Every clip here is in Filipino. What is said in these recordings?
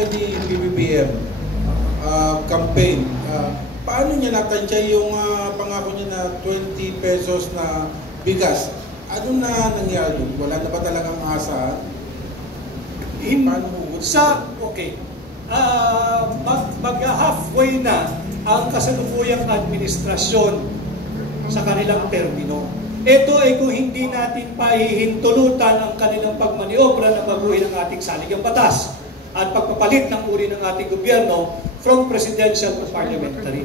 Ni BBBM campaign, paano niya natansya yung pangako niya na 20 pesos na bigas? Ano na nangyari? Wala na ba talagang asa? Okay. Mag-halfway na ang kasalukuyang administrasyon sa kanilang termino. Ito ay kung hindi natin pahihintulutan ang kanilang pagmaniobra na baguhin ang ating saligang batas at pagpapalit ng uri ng ating gobyerno from presidential to parliamentary.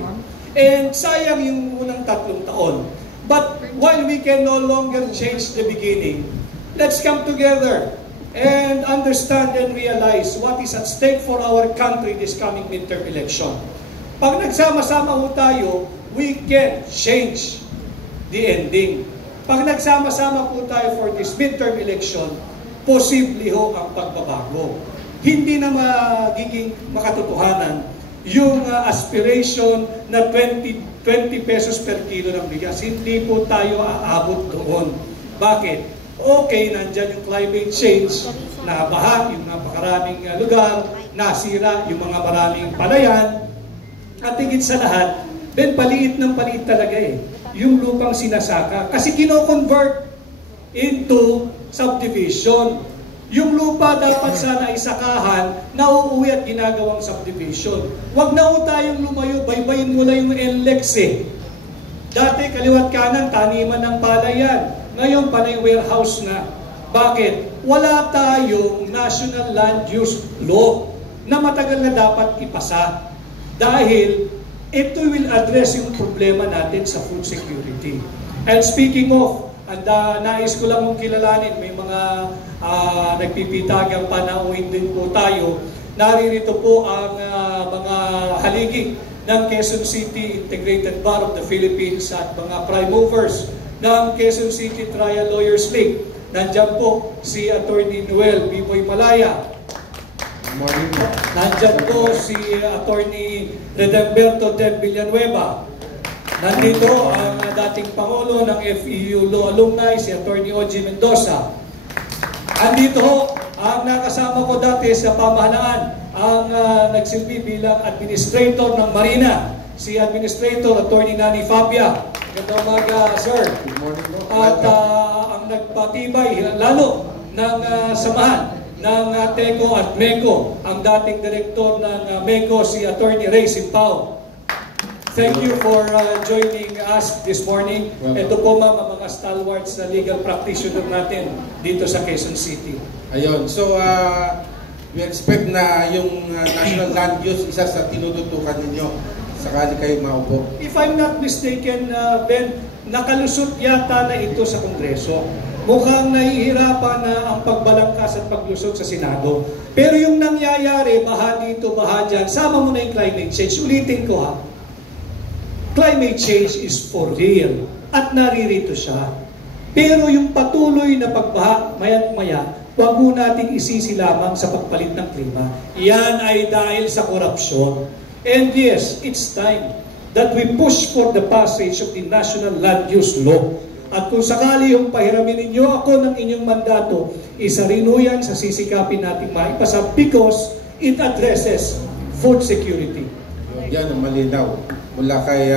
And sayang yung unang 3 taon. But while we can no longer change the beginning, let's come together and understand and realize what is at stake for our country this coming midterm election. Pag nagsama-sama ho tayo, we can change the ending. Pag nagsama-sama po tayo for this midterm election, posible ho ang pagbabago. Hindi na magiging makatotohanan yung aspiration na 20 pesos per kilo ng bigas. Hindi po tayo aabot doon. Bakit? Okay, nandyan yung climate change, nabaha yung napakaraming lugar, nasira yung mga maraming palayan, at higit sa lahat, then paliit ng paliit talaga yung lupang sinasaka. Kasi kino-convert into subdivision. Yung lupa dapat sana ay sakahan, nauuwi at ginagawang subdivision. Huwag na ho tayong lumayo, baybayin mo na yung NLEX Dati kaliwat kanan, taniman ng palayan. Ngayon, panay warehouse na. Bakit? Wala tayong National Land Use Law na matagal na dapat ipasa. Dahil ito will address yung problema natin sa food security. And speaking of, nais ko lang mong kilalanin, may mga nagpipitagang panauhin din po tayo. Naririto po ang mga haligi ng Quezon City Integrated Bar of the Philippines at mga prime movers ng Quezon City Trial Lawyers League. Nandiyan po si Attorney Noel Biboy Malaya. Nandiyan po si Attorney Redemberto Ted Villanueva. Nandito ang dating Pangulo ng FEU Law Alumni, si Attorney Oji Mendoza. Andito ang nakasama ko dati sa pamahalaan, ang nagsilbi bilang Administrator ng Marina, si Administrator Attorney Nani Fabia. Gandang umaga, sir. Good morning, no? At ang nagpatibay lalo ng samahan ng TECO at MECO, ang dating Direktor ng MECO, si Attorney Ray Simpao. Thank you for joining us this morning. Ito po mga stalwarts na legal practitioner natin dito sa Quezon City. Ayun, so we expect na yung National Land Use isa sa tinututukan ninyo sakali kayo maupo. If I'm not mistaken, Ben, nakalusot yata na ito sa Kongreso. Mukhang nahihirapan na ang pagbalangkas at paglusot sa Senado. Pero yung nangyayari, baha dito, baha dyan, sama mo na yung climate change. Ulitin ko ha. Climate change is for real at naririto siya. Pero yung patuloy na pagbaha, maya't maya, huwag mo nating isisi lamang sa pagpalit ng klima. Yan ay dahil sa korupsyon. And yes, it's time that we push for the passage of the National Land Use Law. At kung sakali yung pahiramin ninyo ako ng inyong mandato, isa rin yan sa sisikapin nating maipasa because it addresses food security. Yan ang malinaw mula kay